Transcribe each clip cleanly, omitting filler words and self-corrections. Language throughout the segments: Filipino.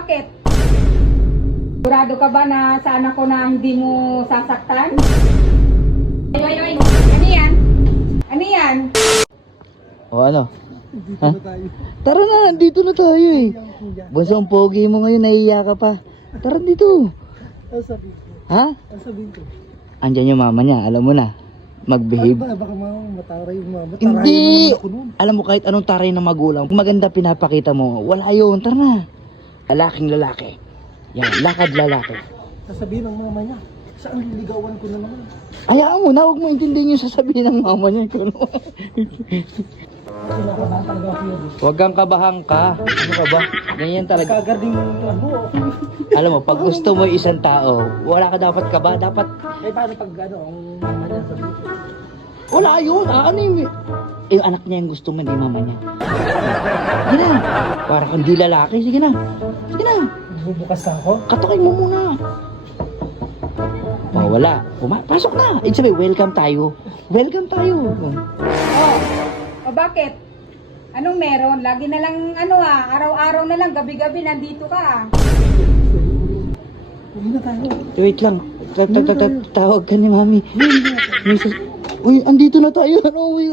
bakit? Sigurado ka ba na sa anak ko na hindi mo sasaktan? Ay. Ano yan? Ano yan? O ano? Dito Ha? na tayo. Tara na, dito na tayo eh. Bunso, ang pogi mo ngayon, nahihiya ka pa. Tara dito. Ano sabihin ko? Ha? Ano sabihin ko? Andyan yung mama niya, alam mo na. Ano Mag-behave. ba? Baka mataray yung mama. Tarayan Hindi! na naman ako nun. Alam mo, kahit anong taray ng magulang, kung maganda pinapakita mo, wala yun. Tara na. Lalaking lalaki. Yan, lakad lalaki. Sasabihin ng mama niya. Siya ang liligawan ko na naman. Hayaan mo na, huwag mo intindihin yung sasabihin ng mama niya. Kinakabahan talaga ako yun. Huwag kang kabahan ka. Ano ka ba? Ganyan talaga. Kagarding mo yung ano. Alam mo, pag gusto mo isang tao, wala ka dapat kaba. Dapat, Eh paano pag ano, ang mama niya sabihin ko? wala yun. Ano yung anak niya yung gusto mo, hindi mama niya. Sige na. Para kang di lalaki. Sige na. Sige na. Bubukas na ako? Katukin mo muna. Oh, wala. Pasok na. Ibig sabihin, welcome tayo. Welcome tayo. O bakit? Anong meron? Lagi na lang araw-araw na lang, gabi-gabi nandito ka. Uwi na tayo. Wait lang. Tawag ka ni mami. Uy, andito na tayo. Ano, uy,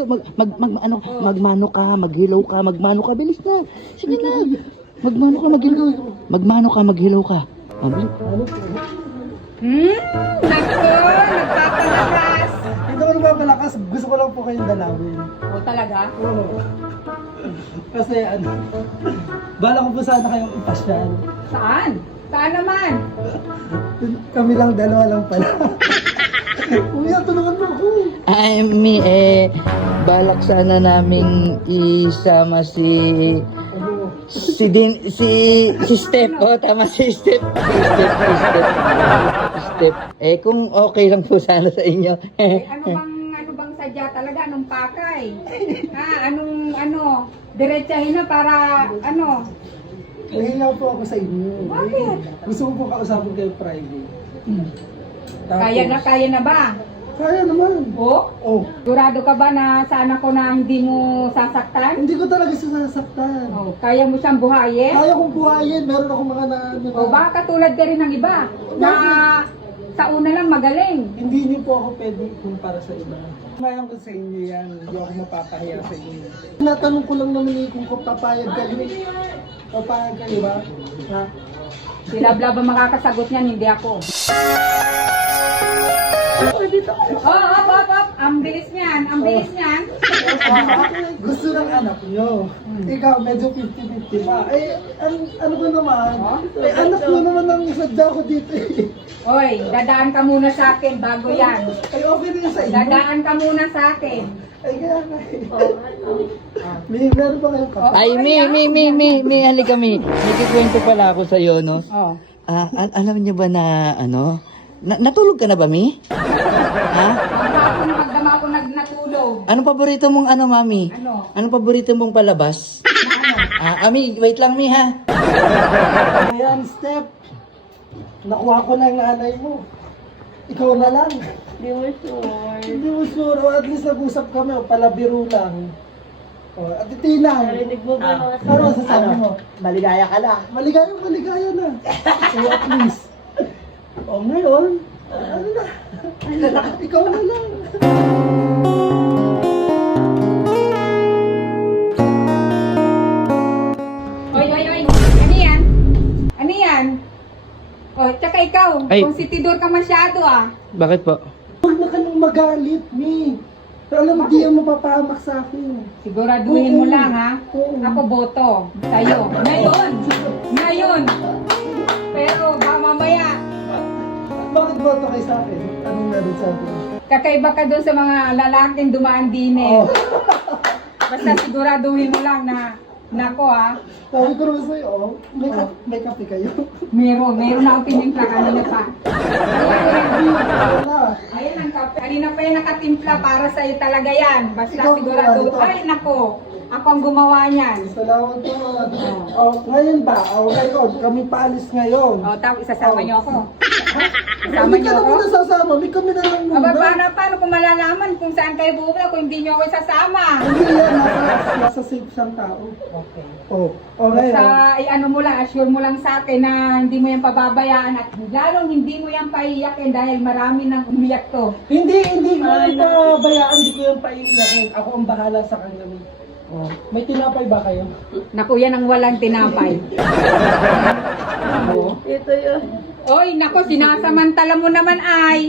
magmano ka, maghilaw ka, magmano ka. Bilis na. Sige na. Magmano ka, maghilaw. Magmano ka, maghilaw ka. Mabilis. Ano? Nako, nagpapalakas. Hindi ako nagpapalakas. Gusto ko lang po kayong dalawin. O talaga? Oo. Kasi ano, bala ko po sana kayong ipasyal. Saan? Saan naman? Kami lang, dalawa lang pala. Kuya, tulungan mo ako. Balak sana namin isama si Step. Oh, tama si Step. Step. Kung okay lang po sana sa inyo. Ano bang sadya talaga? Anong pakay? Diretsahin na para Nahilaw po ako sa inyo. Bakit? Gusto ko po kausapin kayo Friday. Tapos, Kaya na ba? Kaya naman. O? Oh, Sigurado ka ba na sa anak ko na hindi mo sasaktan? hindi ko talaga sasaktan. O, kaya mo siyang buhayin? Kaya kong buhayin. Meron akong mga O baka katulad ka rin ng iba na sa una lang magaling. Hindi niyo po ako pwede kumpara sa iba. Mayroon ko sa inyo yan. Hindi ako mapapahiya sa inyo. Tinatanong ko lang naman kung papayag kayo. Papayag kayo ba? Ha? Si Labla ba makakasagot niyan? Hindi ako. Hop. Ang bilis niyan. Gusto ng anak nyo. Ikaw, medyo 50-50 pa. Ano ko naman? Anak mo naman ang sadya ko dito eh. Oy, dadaan ka muna sa akin bago yan. Okay rin sa inyo. Dadaan ka muna sa akin. Kaya nga eh. Meron ba kayong kapatid? Ay, mi, halika mi. May kikwento pala ako sa'yo, no? Oh. Alam niyo ba na, natulog ka na ba, mi? Ha? Magdama ako natulog. Anong paborito mong mami? Ano? Anong paborito mong palabas? Mi, wait lang, mi, ha? Ayan, Step. Nakuha ko na yung nanay mo. Ikaw na lang. Hindi mo sure. Hindi mo sure. O, at least nag-usap kami. O, palabiro lang. O, at Tina. Narinig mo ba? Ano sasabi mo? Maligaya ka na. Maligaya na. So at least. O ngayon, ano na? Ikaw na lang. Oy. Ano yan? O, tsaka ikaw, Ay. konsentidor ka masyado Bakit po? Huwag na ka nang magalit, Mi. Pero alam mo, di ang mapapahamak sa akin. Siguraduhin mo Oo. lang Oo. Ako boto. Sa'yo. Ngayon. Pero baka mamaya, Bakit ba ito kay sa akin? Anong meron sa akin? kakaiba ka doon sa mga lalaking dumaan din Oh. Basta siguraduhin mo lang na, nako Sabi ko naman sa'yo, may kape kayo? meron na akong tinimpla kanina pa. Wala. Ayan ang kape. Kanina pa yung nakatimpla para sa'yo talaga yan. Basta Ikaw sigurado. gumawa nito. Ay, nako. Ako ang gumawa niyan. Salamat po. Ngayon ba? Ngayon, kami paalis ngayon. O, tapos isasama niyo ako. Sama Hindi niyo ka na ako? muna sasama, may kami na lang Aba, muna. paano kung malalaman kung saan kayo pupunta kung hindi niyo ako isasama? Hindi yan, nasa safe siyang tao. Okay. Oh, okay. Basta, ano mo lang, assure mo lang sa akin na hindi mo yan pababayaan at lalong hindi mo yan paiyakin dahil marami nang umiyak to. Hindi ko yan pabayaan, hindi ko yan paiiyakin. Ako ang bahala sa kanya. Oh. May tinapay ba kayo? Naku, yan ang walang tinapay. Ito yun. Oy, naku, sinasamantala mo naman ay.